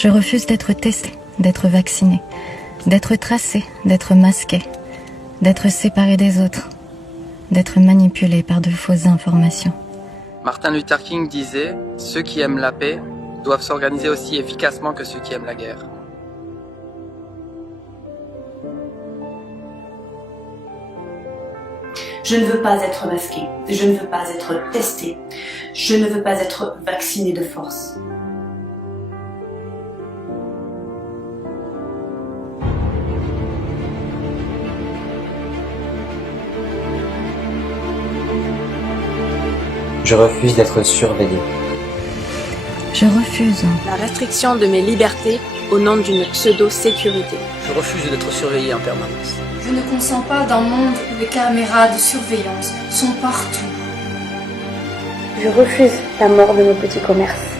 Je refuse d'être testé, d'être vacciné, d'être tracé, d'être masqué, d'être séparé des autres, d'être manipulé par de fausses informations. Martin Luther King disait « Ceux qui aiment la paix doivent s'organiser aussi efficacement que ceux qui aiment la guerre ». Je ne veux pas être masqué, je ne veux pas être testé, je ne veux pas être vacciné de force. Je refuse d'être surveillé. Je refuse la restriction de mes libertés au nom d'une pseudo-sécurité. Je refuse d'être surveillé en permanence. Je ne consens pas d'un monde où les caméras de surveillance sont partout. Je refuse la mort de nos petits commerces.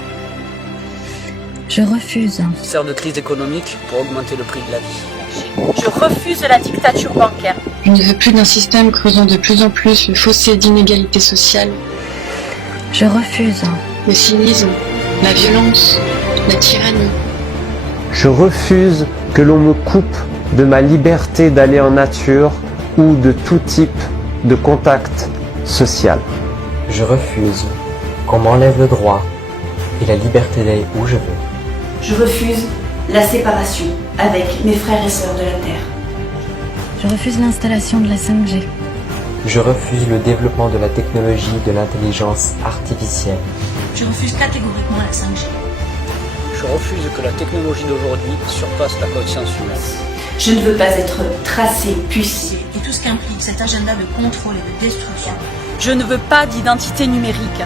Je refuse Sert de crise économique pour augmenter le prix de la vie. Je refuse la dictature bancaire. Je ne veux plus d'un système creusant de plus en plus le fossé d'inégalité sociale. Je refuse Le cynisme, la violence, la tyrannie. Je refuse que l'on me coupe de ma liberté d'aller en nature ou de tout type de contact social. Je refuse qu'on m'enlève le droit et la liberté d'aller où je veux. Je refuse la séparation avec mes frères et sœurs de la Terre. Je refuse l'installation de la 5G. Je refuse le développement de la technologie de l'intelligence artificielle. Je refuse catégoriquement la 5G. Je refuse que la technologie d'aujourd'hui surpasse la conscience humaine. Je ne veux pas être tracé, pucé. Et tout ce qu'implique cet agenda de contrôle et de destruction. Je ne veux pas d'identité numérique.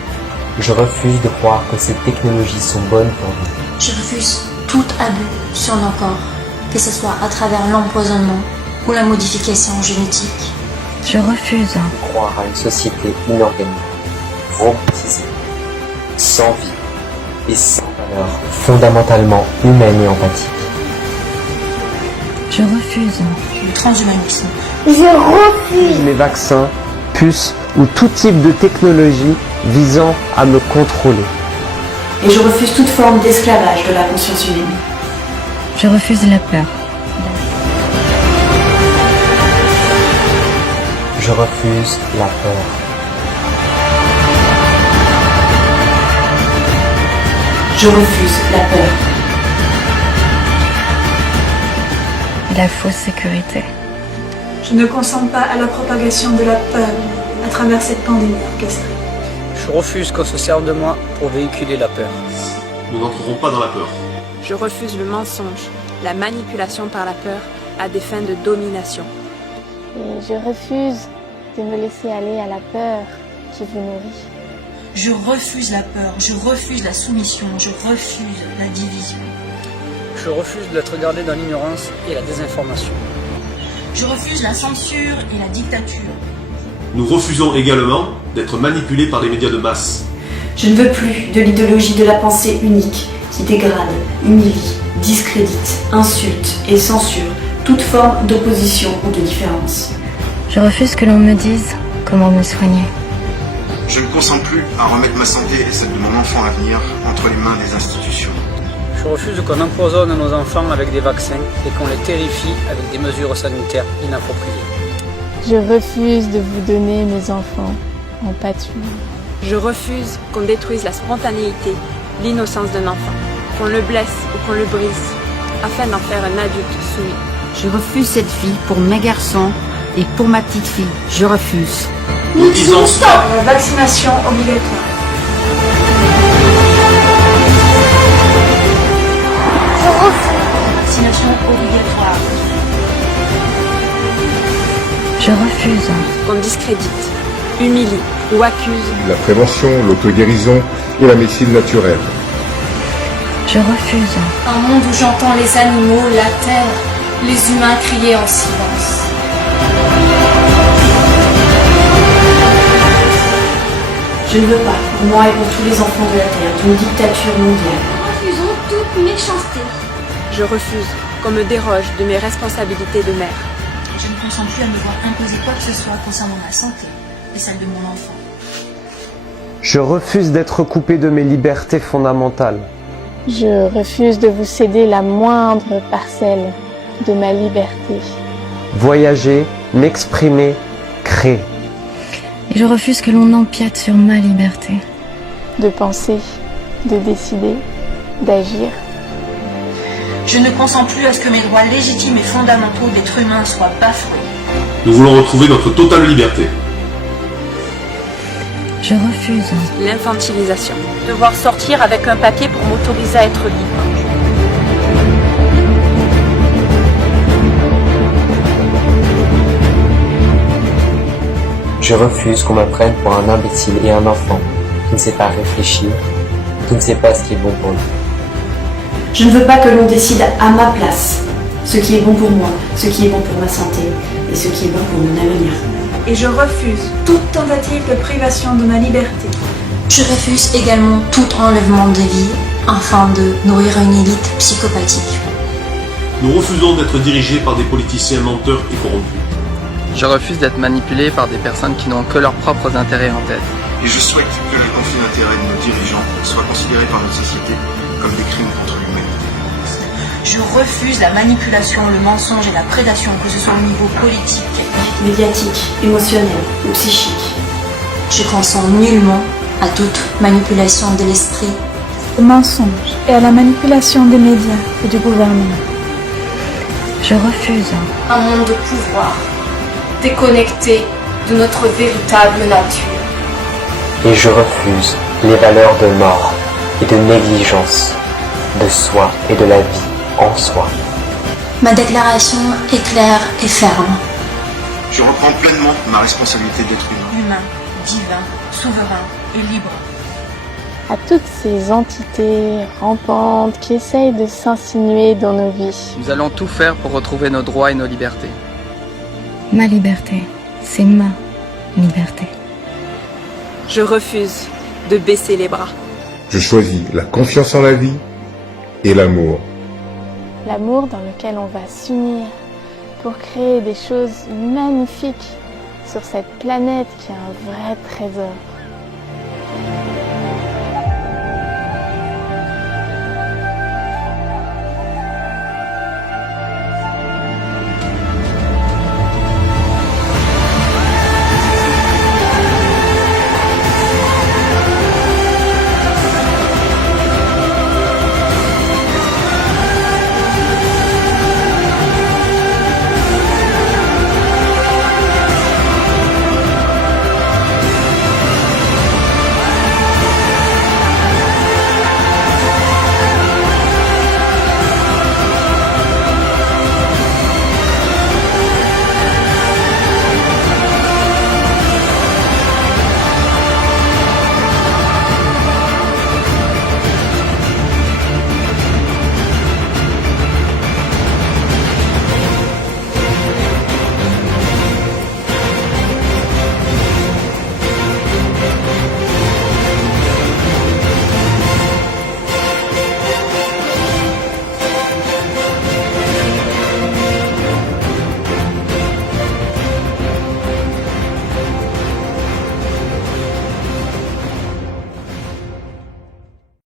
Je refuse de croire que ces technologies sont bonnes pour nous. Je refuse tout abus sur nos corps, que ce soit à travers l'empoisonnement ou la modification génétique. Je refuse Croire à une société inorganique, robotisée, sans vie et sans valeur, fondamentalement humaine et empathique. Je refuse Le transhumanisme. Je refuse. Les vaccins, puces ou tout type de technologie visant à me contrôler. Et je refuse toute forme d'esclavage de la conscience humaine. Je refuse la peur. Je refuse la peur. Je refuse la peur. Et la fausse sécurité. Je ne consens pas à la propagation de la peur à travers cette pandémie orchestrée. Je refuse qu'on se serve de moi pour véhiculer la peur. Nous n'entrerons pas dans la peur. Je refuse le mensonge, la manipulation par la peur à des fins de domination. Et je refuse de me laisser aller à la peur qui vous nourrit. Je refuse la peur, je refuse la soumission, je refuse la division. Je refuse d'être gardé dans l'ignorance et la désinformation. Je refuse la censure et la dictature. Nous refusons également d'être manipulés par les médias de masse. Je ne veux plus de l'idéologie de la pensée unique qui dégrade, humilie, discrédite, insulte et censure toute forme d'opposition ou de différence. Je refuse que l'on me dise comment me soigner. Je ne consens plus à remettre ma santé et celle de mon enfant à venir entre les mains des institutions. Je refuse qu'on empoisonne nos enfants avec des vaccins et qu'on les terrifie avec des mesures sanitaires inappropriées. Je refuse de vous donner mes enfants en pâture. Je refuse qu'on détruise la spontanéité, l'innocence d'un enfant, qu'on le blesse ou qu'on le brise, afin d'en faire un adulte soumis. Je refuse cette vie pour mes garçons et pour ma petite fille. Je refuse. Nous disons stop à la vaccination obligatoire. Je refuse. Vaccination obligatoire. Je refuse Qu'on discrédite, humilie ou accuse. La prévention, l'auto-guérison et la médecine naturelle. Je refuse Un monde où j'entends les animaux, la terre, les humains crier en silence. Je ne veux pas, pour moi et pour tous les enfants de la Terre, d'une dictature mondiale. Nous refusons toute méchanceté. Je refuse qu'on me déroge de mes responsabilités de mère. Je ne consens plus à me voir imposer quoi que ce soit concernant ma santé et celle de mon enfant. Je refuse d'être coupé de mes libertés fondamentales. Je refuse de vous céder la moindre parcelle de ma liberté. Voyager, m'exprimer, créer. Et je refuse que l'on empiète sur ma liberté. De penser, de décider, d'agir. Je ne consens plus à ce que mes droits légitimes et fondamentaux d'être humain soient bafoués. Nous voulons retrouver notre totale liberté. Je refuse l'infantilisation. Devoir sortir avec un papier pour m'autoriser à être libre. Je refuse qu'on me prenne pour un imbécile et un enfant qui ne sait pas réfléchir, qui ne sait pas ce qui est bon pour lui. Je ne veux pas que l'on décide à ma place ce qui est bon pour moi, ce qui est bon pour ma santé et ce qui est bon pour mon avenir. Et je refuse toute tentative de privation de ma liberté. Je refuse également tout enlèvement de vie afin de nourrir une élite psychopathique. Nous refusons d'être dirigés par des politiciens menteurs et corrompus. Je refuse d'être manipulé par des personnes qui n'ont que leurs propres intérêts en tête. Et je souhaite que les conflits d'intérêts de nos dirigeants soient considérés par notre société comme des crimes contre l'humanité. Je refuse la manipulation, le mensonge et la prédation, que ce soit au niveau politique, médiatique, émotionnel ou psychique. Je consens nullement à toute manipulation de l'esprit, au mensonge et à la manipulation des médias et du gouvernement. Je refuse un monde de pouvoir, déconnecté de notre véritable nature. Et je refuse les valeurs de mort et de négligence, de soi et de la vie en soi. Ma déclaration est claire et ferme. Je reprends pleinement ma responsabilité d'être humain, divin, souverain et libre. À toutes ces entités rampantes qui essayent de s'insinuer dans nos vies. Nous allons tout faire pour retrouver nos droits et nos libertés. Ma liberté, c'est ma liberté. Je refuse de baisser les bras. Je choisis la confiance en la vie et l'amour. L'amour dans lequel on va s'unir pour créer des choses magnifiques sur cette planète qui est un vrai trésor.